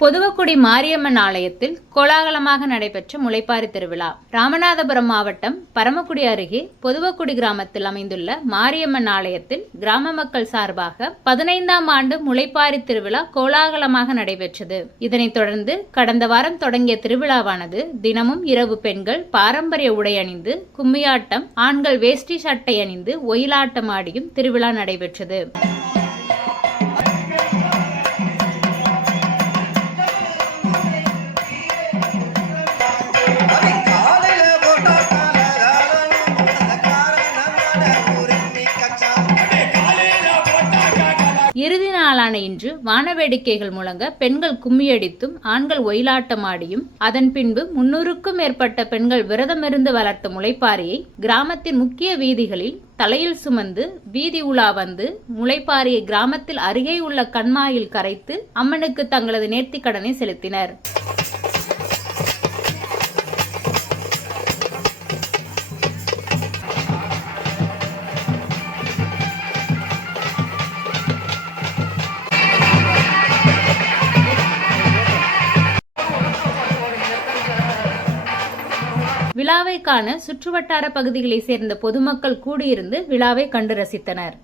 பொதுவக்குடி மாரியம்மன் ஆலயத்தில் கோலாகலமாக நடைபெற்ற முளைப்பாரி திருவிழா. ராமநாதபுரம் மாவட்டம் பரமக்குடி அருகே பொதுவக்குடி கிராமத்தில் அமைந்துள்ள மாரியம்மன் ஆலயத்தில் கிராம மக்கள் சார்பாக பதினைந்தாம் ஆண்டு முளைப்பாரி திருவிழா கோலாகலமாக நடைபெற்றது. இதனைத் தொடர்ந்து கடந்த வாரம் தொடங்கிய திருவிழாவானது தினமும் இரவு பெண்கள் பாரம்பரிய உடை அணிந்து கும்மியாட்டம் ஆண்கள் வேஷ்டி சட்டை அணிந்து ஒயிலாட்டம் ஆடியும் திருவிழா நடைபெற்றது. இறுதி நாளான இன்று வானவேடிக்கைகள் முழங்க பெண்கள் கும்மியடித்தும் ஆண்கள் ஒயிலாட்டமாடியும் அதன் பின்பு முன்னூறுக்கும் மேற்பட்ட பெண்கள் விரதமிருந்து வளர்த்த முளைப்பாரியை கிராமத்தின் முக்கிய வீதிகளில் தலையில் சுமந்து வீதி உலா வந்து முளைப்பாரியை கிராமத்தில் அருகே உள்ள கண்மாயில் கரைத்து அம்மனுக்கு தங்களது நேர்த்திக் கடனை செலுத்தினர். விழாவை காண சுற்றுவட்டார பகுதிகளை சேர்ந்த பொதுமக்கள் கூடியிருந்து விழாவை கண்டு ரசித்தனர்.